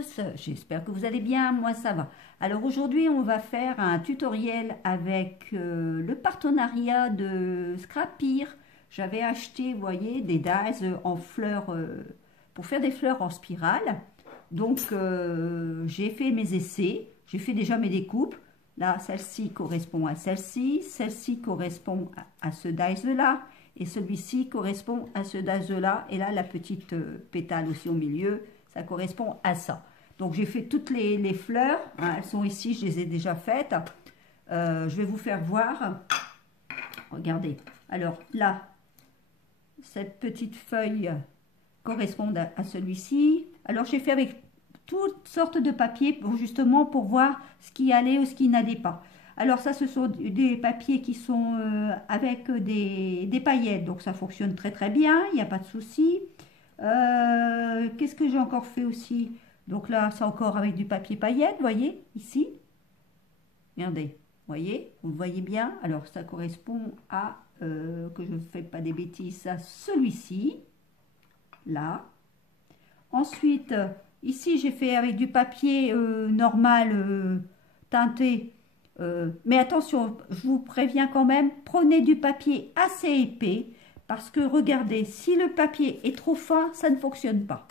tous, j'espère que vous allez bien, moi ça va. Alors aujourd'hui on va faire un tutoriel avec le partenariat de Scrapir. J'avais acheté, vous voyez, des dies en fleurs, pour faire des fleurs en spirale. Donc j'ai fait mes essais, j'ai fait déjà mes découpes. Là, celle-ci correspond à celle-ci correspond à ce dies-là, et celui-ci correspond à ce dies-là, et là la petite pétale aussi au milieu, ça correspond à ça. Donc j'ai fait toutes les fleurs, hein, elles sont ici, je les ai déjà faites. Je vais vous faire voir. Regardez. Alors là, cette petite feuille correspond à celui-ci. Alors j'ai fait avec toutes sortes de papiers pour justement pour voir ce qui allait ou ce qui n'allait pas. Alors ça, ce sont des papiers qui sont avec des paillettes, donc ça fonctionne très très bien, il n'y a pas de souci. Qu'est-ce que j'ai encore fait aussi? Donc là, c'est encore avec du papier paillette, vous voyez, ici. Regardez, vous le voyez bien. Alors ça correspond à, que je ne fais pas des bêtises, à celui-ci, là. Ensuite, ici, j'ai fait avec du papier normal, teinté. Mais attention, je vous préviens quand même, prenez du papier assez épais. Parce que regardez, si le papier est trop fin, ça ne fonctionne pas.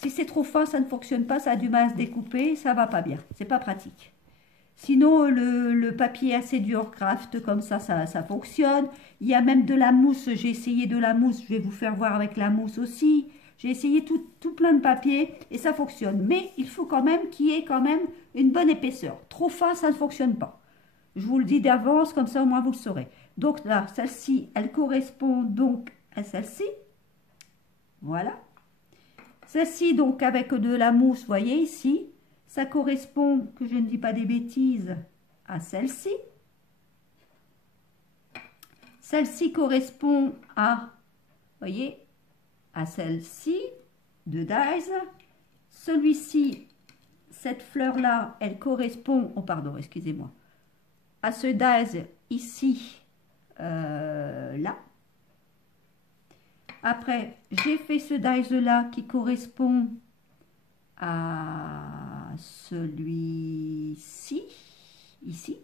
Si c'est trop fin, ça ne fonctionne pas, ça a du mal à se découper, ça va pas bien, c'est pas pratique. Sinon, le papier assez dur craft comme ça fonctionne. Il y a même de la mousse, j'ai essayé de la mousse, je vais vous faire voir avec la mousse aussi. J'ai essayé tout plein de papier et ça fonctionne. Mais il faut quand même qu'il y ait quand même une bonne épaisseur. Trop fin, ça ne fonctionne pas. Je vous le dis d'avance, comme ça au moins vous le saurez. Donc là, celle-ci, elle correspond donc à celle-ci. Voilà. Celle-ci, donc avec de la mousse, vous voyez ici, ça correspond, que je ne dis pas des bêtises, à celle-ci. Celle-ci correspond à, vous voyez, à celle-ci, de dies. Celui-ci, cette fleur-là, elle correspond, oh pardon, excusez-moi, à ce dies ici, là. Après, j'ai fait ce dies-là qui correspond à celui-ci, ici.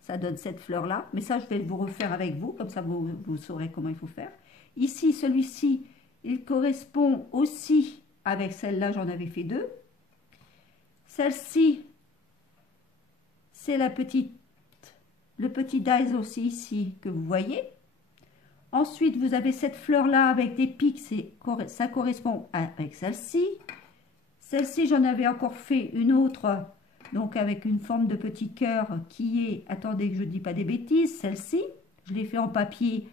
Ça donne cette fleur-là, mais ça, je vais vous refaire avec vous, comme ça, vous saurez comment il faut faire. Ici, celui-ci, il correspond aussi avec celle-là, j'en avais fait deux. Celle-ci, c'est le petit dies aussi ici, que vous voyez. Ensuite, vous avez cette fleur-là avec des pics, ça correspond avec celle-ci. Celle-ci, j'en avais encore fait une autre, donc avec une forme de petit cœur qui est, attendez que je ne dis pas des bêtises, celle-ci. Je l'ai fait en papier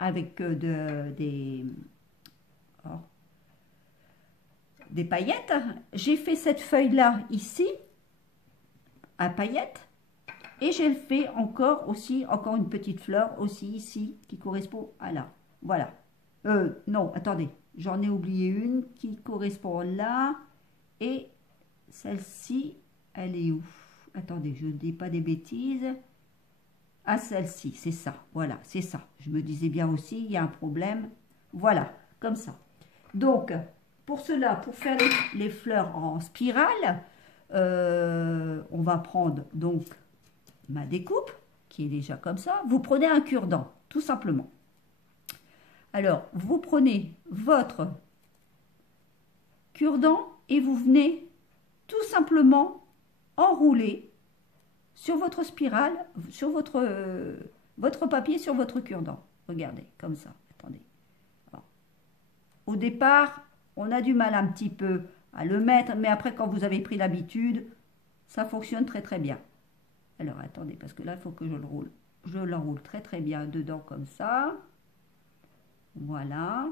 avec des paillettes. J'ai fait cette feuille-là ici, à paillettes. Et j'ai fait encore une petite fleur aussi ici, qui correspond à là. Voilà. Non, attendez, j'en ai oublié une qui correspond là. Et celle-ci, elle est où? Attendez, je ne dis pas des bêtises. Ah, celle-ci, c'est ça. Voilà, c'est ça. Je me disais bien aussi, il y a un problème. Voilà, comme ça. Donc, pour cela, pour faire les fleurs en spirale, on va prendre donc ma découpe, qui est déjà comme ça. Vous prenez un cure-dent, tout simplement. Alors, vous prenez votre cure-dent et vous venez tout simplement enrouler sur votre spirale, sur votre papier, sur votre cure-dent. Regardez, comme ça. Attendez. Alors, au départ, on a du mal un petit peu à le mettre, mais après, quand vous avez pris l'habitude, ça fonctionne très très bien. Alors, attendez, parce que là, il faut que je le roule. Je l'enroule très très bien dedans comme ça. Voilà.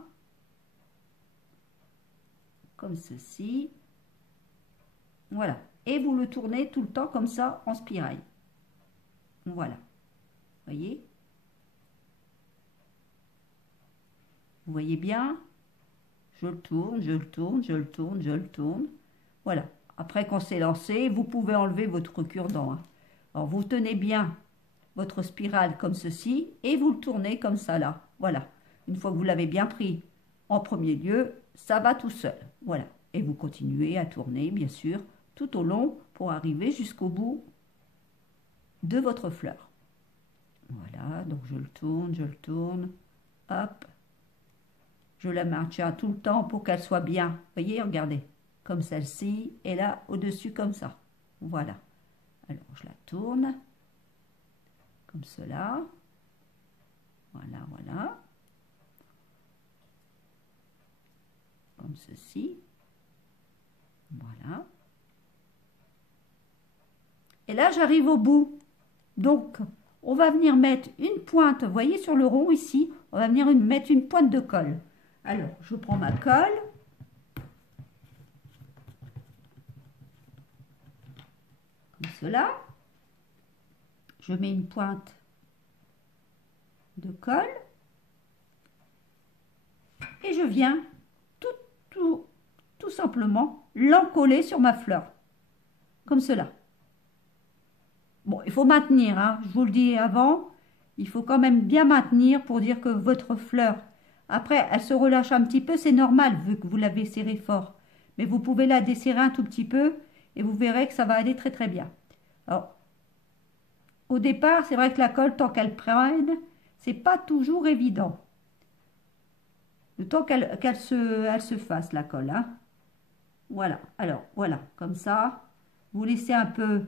Comme ceci. Voilà. Et vous le tournez tout le temps comme ça en spirale. Voilà. Voyez? Vous voyez bien? Je le tourne, je le tourne, je le tourne, je le tourne. Voilà. Après, quand c'est lancé, vous pouvez enlever votre cure-dent. Hein. Alors, vous tenez bien votre spirale comme ceci et vous le tournez comme ça là. Voilà. Une fois que vous l'avez bien pris en premier lieu, ça va tout seul. Voilà. Et vous continuez à tourner, bien sûr, tout au long pour arriver jusqu'au bout de votre fleur. Voilà, donc je le tourne, hop. Je la maintiens tout le temps pour qu'elle soit bien. Vous voyez, regardez, comme celle-ci, et là, au-dessus, comme ça. Voilà. Alors, je la tourne, comme cela. Voilà, voilà. Comme ceci. Voilà. Et là, j'arrive au bout. Donc, on va venir mettre une pointe, vous voyez sur le rond ici, on va venir mettre une pointe de colle. Alors, je prends ma colle. Comme cela. Je mets une pointe de colle. Et je viens tout simplement l'encoller sur ma fleur. Comme cela. Bon, il faut maintenir, hein, je vous le dis avant, il faut quand même bien maintenir pour dire que votre fleur, après, elle se relâche un petit peu, c'est normal vu que vous l'avez serrée fort. Mais vous pouvez la desserrer un tout petit peu et vous verrez que ça va aller très très bien. Alors, au départ, c'est vrai que la colle, tant qu'elle prenne, c'est pas toujours évident. Le temps qu'elle se fasse, la colle. Hein. Voilà, alors voilà, comme ça, vous laissez un peu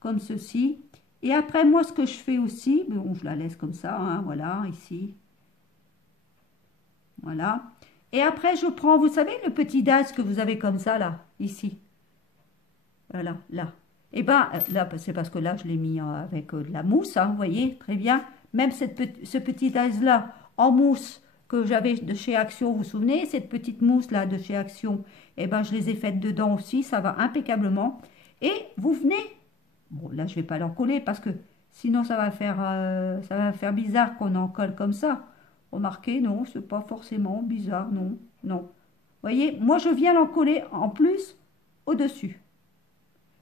comme ceci. Et après, moi, ce que je fais aussi, bon, je la laisse comme ça, hein, voilà, ici. Voilà. Et après, je prends, vous savez, le petit daz que vous avez comme ça, là, ici. Voilà, là. Et bien, là, c'est parce que là, je l'ai mis avec de la mousse, hein, vous voyez, très bien. Même ce petit daz-là, en mousse, que j'avais de chez Action, vous vous souvenez, cette petite mousse-là de chez Action, et ben, je les ai faites dedans aussi, ça va impeccablement. Et vous venez. Bon, là, je vais pas l'encoller parce que sinon, ça va faire bizarre qu'on en colle comme ça. Remarquez, non, c'est pas forcément bizarre, non, non. Vous voyez, moi, je viens l'encoller en plus au-dessus.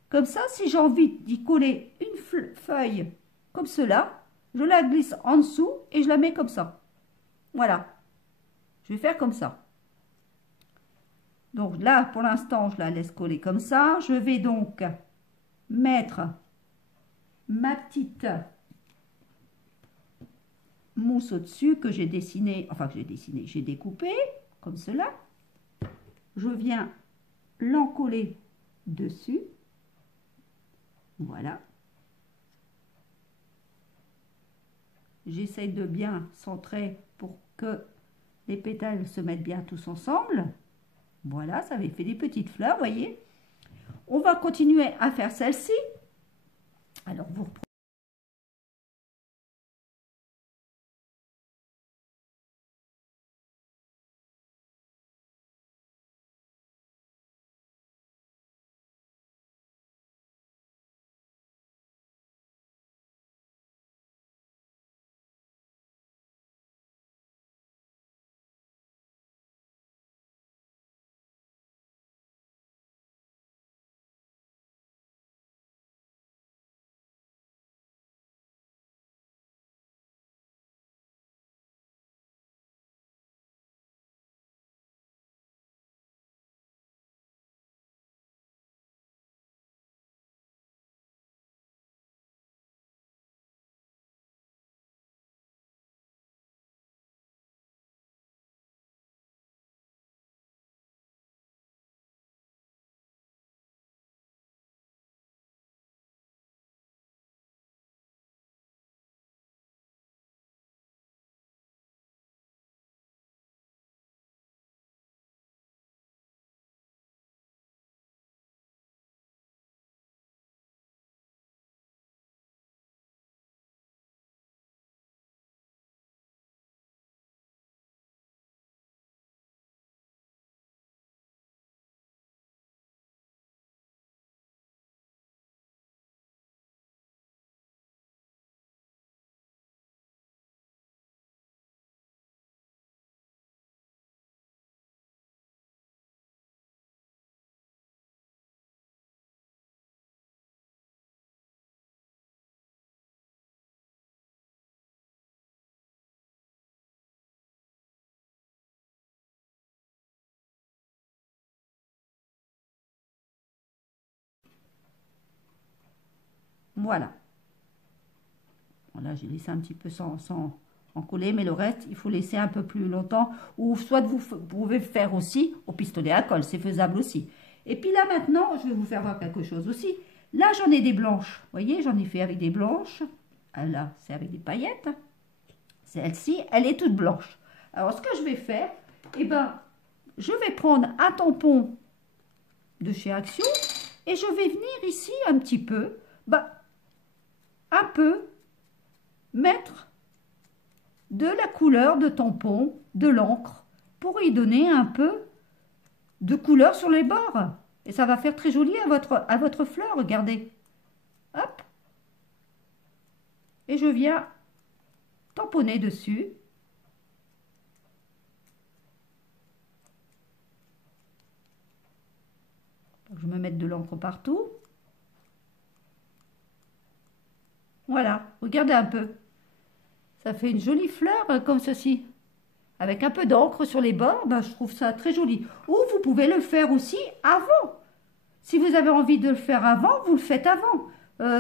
Comme ça, si j'ai envie d'y coller une feuille comme cela, je la glisse en dessous et je la mets comme ça. Voilà, je vais faire comme ça. Donc là, pour l'instant, je la laisse coller comme ça. Je vais donc mettre ma petite mousse au-dessus que j'ai dessiné, enfin que j'ai découpé comme cela. Je viens l'encoller dessus. Voilà. J'essaye de bien centrer pour que les pétales se mettent bien tous ensemble. Voilà, ça avait fait des petites fleurs, voyez. On va continuer à faire celle-ci. Alors, vous reprenez Voilà. Bon, là, j'ai laissé un petit peu sans en coller, mais le reste, il faut laisser un peu plus longtemps. Ou soit vous pouvez faire aussi au pistolet à colle, c'est faisable aussi. Et puis là, maintenant, je vais vous faire voir quelque chose aussi. Là, j'en ai des blanches. Vous voyez, j'en ai fait avec des blanches. Là, c'est avec des paillettes. Celle-ci, elle est toute blanche. Alors, ce que je vais faire, eh ben, je vais prendre un tampon de chez Action et je vais venir ici un petit peu, un peu mettre de la couleur de tampon, de l'encre, pour y donner un peu de couleur sur les bords. Et ça va faire très joli à votre fleur, regardez. Hop. Et je viens tamponner dessus. Je vais me mettre de l'encre partout. Voilà, regardez un peu. Ça fait une jolie fleur comme ceci. Avec un peu d'encre sur les bords, je trouve ça très joli. Ou vous pouvez le faire aussi avant. Si vous avez envie de le faire avant, vous le faites avant.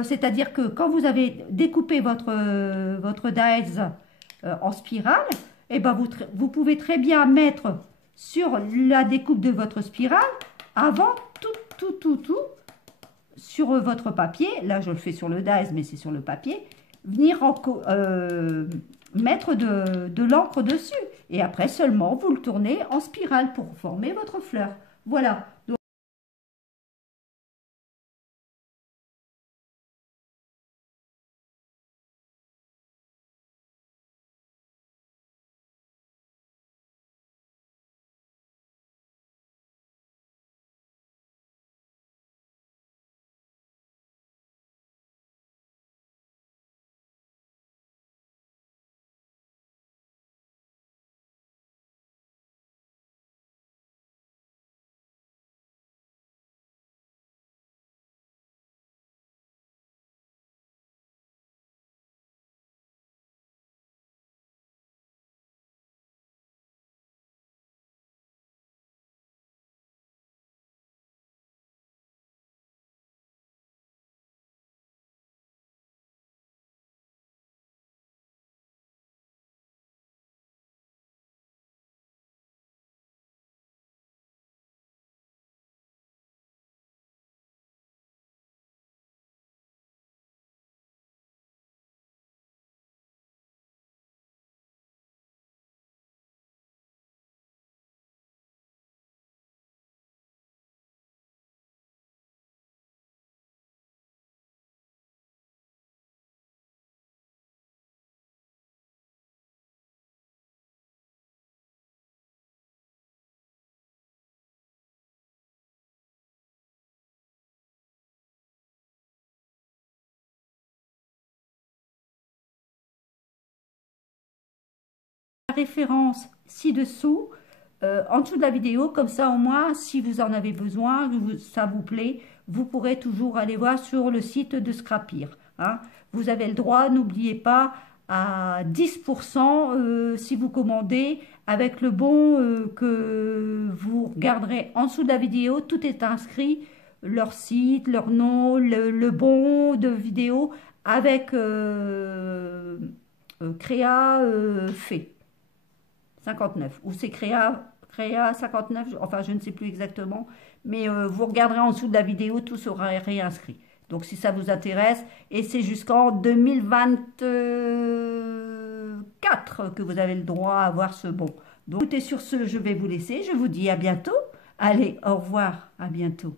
C'est-à-dire que quand vous avez découpé votre dies en spirale, eh ben vous pouvez très bien mettre sur la découpe de votre spirale avant tout sur votre papier. Là, je le fais sur le dies, mais c'est sur le papier. Venir mettre de l'encre dessus. Et après seulement, vous le tournez en spirale pour former votre fleur. Voilà. Donc, la référence ci-dessous, en dessous de la vidéo, comme ça au moins, si vous en avez besoin, ça vous plaît, vous pourrez toujours aller voir sur le site de Scrapir. Hein. Vous avez le droit, n'oubliez pas, à 10% si vous commandez avec le bon que vous regarderez en dessous de la vidéo. Tout est inscrit, leur site, leur nom, le bon de vidéo avec Créa fait 59 ou c'est Créa 59, enfin je ne sais plus exactement, mais vous regarderez en dessous de la vidéo, tout sera réinscrit. Donc si ça vous intéresse, et c'est jusqu'en 2024 que vous avez le droit à avoir ce bon. Donc écoutez, sur ce, je vais vous laisser, je vous dis à bientôt. Allez, au revoir, à bientôt.